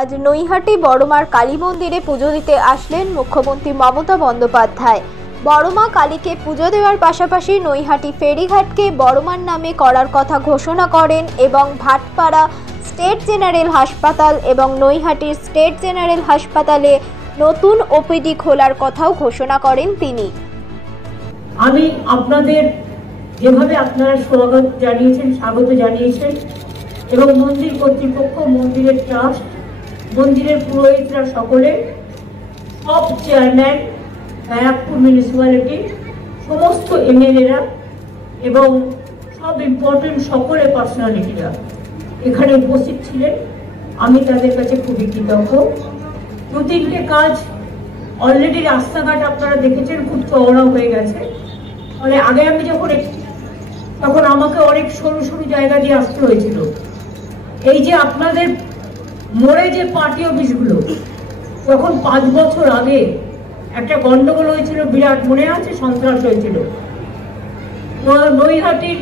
আজ নৈহাটি বড়মার কালী মন্দিরে পুজো দিতে আসলেন মুখ্যমন্ত্রী মমতা বন্দ্যোপাধ্যায়। বড়মা কালীকে পুজো দেওয়ার পাশাপাশি নৈহাটি ফেরিঘাটকে বড়মার নামে করার কথা ঘোষণা করেন এবং ভাটপাড়া স্টেট জেনারেল হাসপাতাল এবং নৈহাটির স্টেট জেনারেল হাসপাতালে নতুন ওপিডি খোলার কথাও ঘোষণা করেন তিনি। আমি আপনাদের যেভাবে আপনারা স্বাগত জানিয়েছেন এবং মন্দির কর্তৃপক্ষ, মন্দিরের ট্রাস্ট, মন্দিরের পুরোহিতরা সকলে, সব চেয়ারম্যান, ব্যারাকপুর মিউনিসিপ্যালিটি, সমস্ত এমএলএরা এবং সব ইম্পর্টেন্ট সকলে পার্সোনালিটিরা এখানে উপস্থিত ছিলেন। আমি তাদের কাছে খুবই কৃতজ্ঞ। দু-তিনটে কাজ অলরেডি রাস্তাঘাট আপনারা দেখেছেন খুব চওড়া হয়ে গেছে। ফলে আগে আমি তখন আমাকে অনেক সরু সরু জায়গা দিয়ে আসতে হয়েছিল। এই যে আপনাদের মোড়ে যে পার্টি অফিসগুলো, তখন 5 বছর আগে একটা গন্ডগোল হয়েছিল, বিরাট মনে আছে, সন্ত্রাস হয়েছিল। নৈহাটির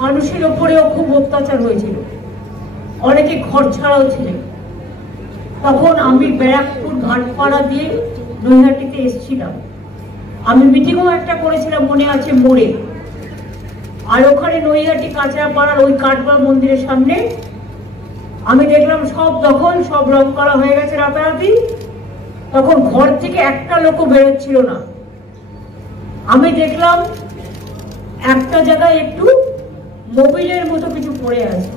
মানুষের ওপরেও খুব অত্যাচার হয়েছিল, অনেকে ঘর ছাড়াও ছিলেন। তখন আমি ব্যারাকপুর ভাটপাড়া দিয়ে নৈহাটিতে এসেছিলাম। আমি মিটিংও একটা করেছিলাম, মনে আছে, মোড়ে। আর ওখানে নৈহাটি কাঁচরাপাড়ার ওই কাঠগড় মন্দিরের সামনে আমি দেখলাম সব দখল, সব রং করা হয়ে গেছে রাতারাতি। তখন ঘর থেকে একটা লোকও বেরোচ্ছিল না। আমি দেখলাম একটা জায়গায় একটু মোবিলের মতো কিছু পড়ে আছে,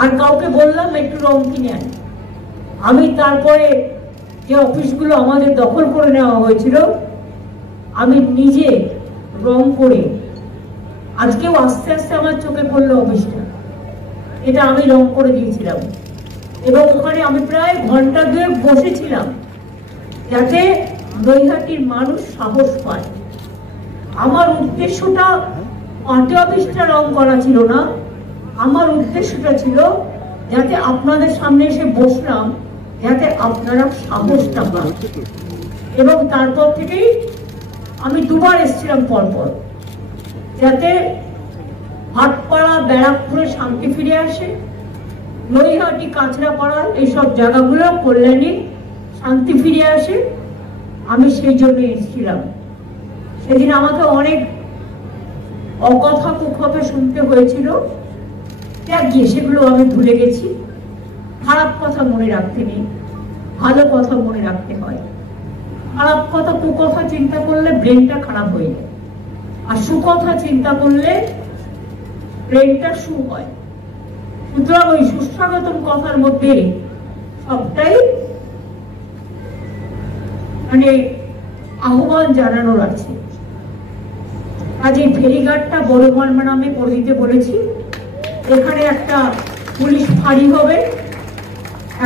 আর কাউকে বললাম একটু রং কিনে আন। আমি তারপরে যে অফিসগুলো আমাদের দখল করে নেওয়া হয়েছিল, আমি নিজে রং করে, আজকেও আস্তে আস্তে আমার চোখে পড়লো অফিসটা, এটা আমি রং করে দিয়েছিলাম। এবং ওখানে আমি প্রায় ঘন্টা 2 বসেছিলাম যাতে নৈহাটির মানুষ সাহস পায়। আমার উদ্দেশ্যটা পার্টি অফিসটা রং করা ছিল না, আমার উদ্দেশ্যটা ছিল যাতে আপনাদের সামনে এসে বসলাম, যাতে আপনারা সাহসটা পান। এবং তারপর থেকেই আমি 2 বার এসেছিলাম পরপর, যাতে ভাটপাড়া ব্যারাকপুরে শান্তি ফিরে আসে, নৈহাটি কাঁচরাপাড়া এইসব জায়গাগুলো কল্যাণী শান্তি ফিরে আসে। আমি সেই জন্য এসেছিলাম। সেদিন আমাকে অনেক অকথা কুকথা শুনতে হয়েছিল, গিয়ে সেগুলো আমি ভুলে গেছি। খারাপ কথা মনে রাখতে নেই, ভালো কথা মনে রাখতে হয়। খারাপ কথা কুকথা চিন্তা করলে ব্রেনটা খারাপ হয়ে যায়, আর সুকথা চিন্তা করলে ব্রেনটা সু হয়। সুতরাং ওই সুস্বাগতম কথার মধ্যে সবটাই আহ্বান জানানোর আছে। কাজে ফেরিঘাটটা বড়মার নামে করে দিতে বলেছি। এখানে একটা পুলিশ ফাঁড়ি হবে,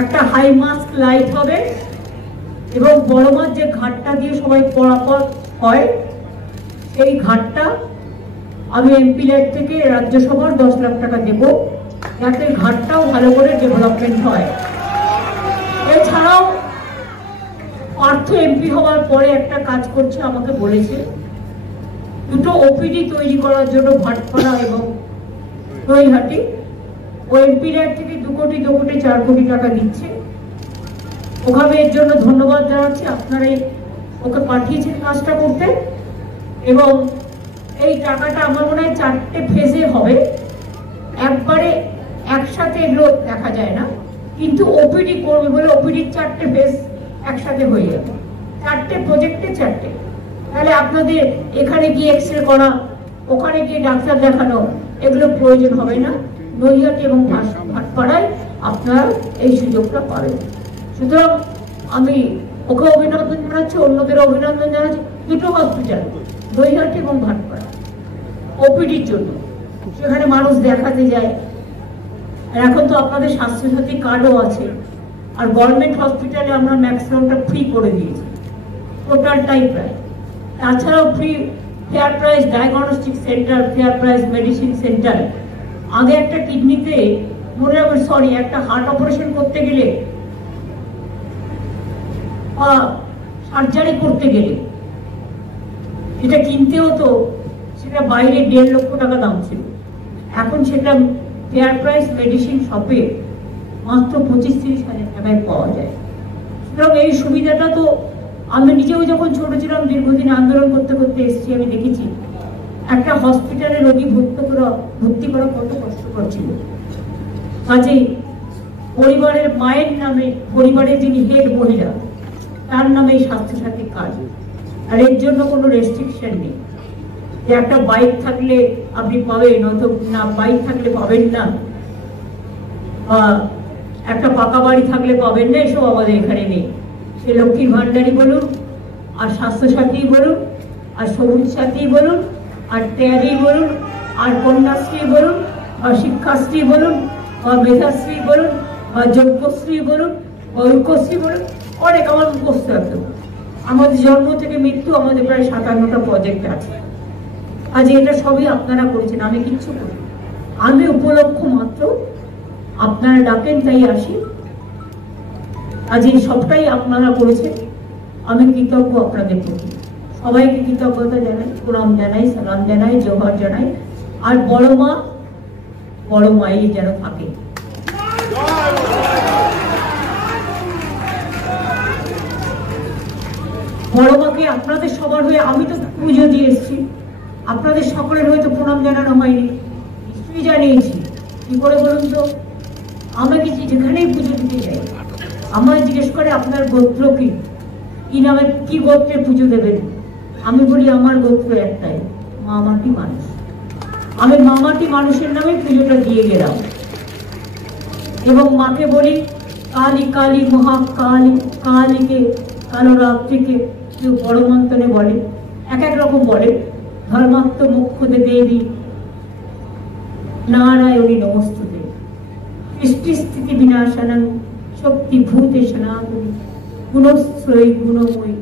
একটা হাই মাস্ক লাইট হবে, এবং বড়মার যে ঘাটটা দিয়ে সবাই পরাপর হয়, সেই ঘাটটা আমি এমপি লাইট থেকে রাজ্যসভার 10 লাখ টাকা দেব, যাতে ঘাটটাও ভালো করে ডেভেলপমেন্ট হয়। এছাড়াও পার্থ এমপি হওয়ার পরে একটা কাজ করছে, আমাকে বলেছে 2টো ওপিডি তৈরি করার জন্য ভাটপাড়া এবং নৈহাটি। ও এমপি লাইট থেকে 2 কোটি 4 কোটি টাকা দিচ্ছে। ওখানে এর জন্য ধন্যবাদ জানাচ্ছি। আপনারা ওকে পাঠিয়েছেন কাজটা করতে, এবং এই টাকাটা আমার মনে হয় 4টে ফেজে হবে। একবারে একসাথে এগুলো দেখা যায় না, কিন্তু ওপিডি করবে বলে ওপিডির 4টে ফেজ একসাথে হয়ে যাবে। 4টে প্রজেক্টে 4টে। তাহলে আপনাদের এখানে গিয়ে এক্সরে করা, ওখানে গিয়ে ডাক্তার দেখানো, এগুলো প্রয়োজন হবে না। নৈহাটি এবং ভাটপাড়ায় আপনারা এই সুযোগটা পাবেন। সুতরাং আমি ওকে অভিনন্দন জানাচ্ছি, অন্যদের অভিনন্দন জানাচ্ছি। 2টো হসপিটাল, নৈহাটি এবং ভাটপাড়া, ওপিডির জন্য। সেখানে মানুষ দেখাতে যায়। আর এখন তো আপনাদের স্বাস্থ্যসাথী কার্ডও আছে, আর গভর্নমেন্ট হসপিটালে আমরা ম্যাক্সিমামটা ফ্রি করে দিয়েছি, টোটালটাই প্রায়। তাছাড়াও free fair price diagnostic centre, fair price medicine centre. আগে একটা কিডনিতে একটা হার্ট অপারেশন করতে গেলে বা সার্জারি করতে গেলে যেটা কিনতে হতো, সেটা বাইরে 1.5 লক্ষ টাকা দাম ছিল। এখন সেটা ফেয়ার প্রাইস মেডিসিন শপে মাত্র 25-30 হাজার। জায়গায় পাওয়া যায়। সুতরাং এই সুবিধাটা তো আমি নিজেও যখন ছোট ছিলাম, দীর্ঘদিন আন্দোলন করতে করতে এসেছি, আমি দেখেছি একটা হসপিটালে রোগী ভর্তি করা কত কষ্টকর ছিল। কাজেই পরিবারের মায়ের নামে, পরিবারের যিনি হেড মহিলা, তার নামে এই স্বাস্থ্যসাথী কার্ড। আর এর জন্য কোনো রেস্ট্রিকশন নেই যে একটা বাইক থাকলে আপনি পাবেন, না বাইক থাকলে পাবেন না, একটা পাকা বাড়ি থাকলে পাবেন না, এসব আমাদের এখানে নেই। সে লক্ষ্মীর ভান্ডারী বলুন, আর স্বাস্থ্যসাথী বলুন, আর সবুজ সাথী বলুন, আর ট্যাগই বলুন, আর কন্যাশ্রী বলুন, বা শিক্ষাশ্রী বলুন, বা মেধাশ্রী বলুন, বা যোগ্যশ্রী বলুন, বা ঐক্যশ্রী বলুন, অনেক আমার মুখস্থ একদম। আমাদের জন্ম থেকে মৃত্যু আমাদের প্রায় 57টা প্রজেক্ট আছে। আজ এটা সবই আপনারা করেছেন, আমি কিচ্ছু করি। আমি উপলক্ষ মাত্র, আপনারা ডাকেন তাই আসি। আজ এই সবটাই আপনারা করেছেন, আমি কৃতজ্ঞ আপনাদের প্রতি। সবাইকে কৃতজ্ঞতা জানাই, প্রণাম জানাই, সালাম জানাই, জোহর জানাই। আর বড় মাই যেন থাকে। বড় মাকে আপনাদের সবার হয়ে আমি তো পুজো দিয়ে এসেছি, আপনাদের সকলের হয়তো প্রণাম জানানো হয়নি, নিশ্চয়ই জানিয়েছি। কি করে বলুন তো? আমাকে যেখানেই পুজো দিতে যাই, আমায় জিজ্ঞেস করে আপনার গোত্র কি নামে, কি গোত্রে পুজো দেবেন? আমি বলি আমার গোত্র একটাই, মামাটি মানুষ। আমি মামাটি মানুষের নামে পুজোটা দিয়ে গেলাম। এবং মাকে বলি কালী কালী মহাকালী, কালীকে, কালো রাত্রিকে কেউ বড় মন্ত্রণে বলে, এক এক রকম বলে। ধর্মাত্ম মুখ্যদে দেবী নারায়ণী নমস্তুতে, সৃষ্টি স্থিতি বিনাশানং শক্তি ভূতে সনাতনী, গুণশ্রয়ী গুণময়ী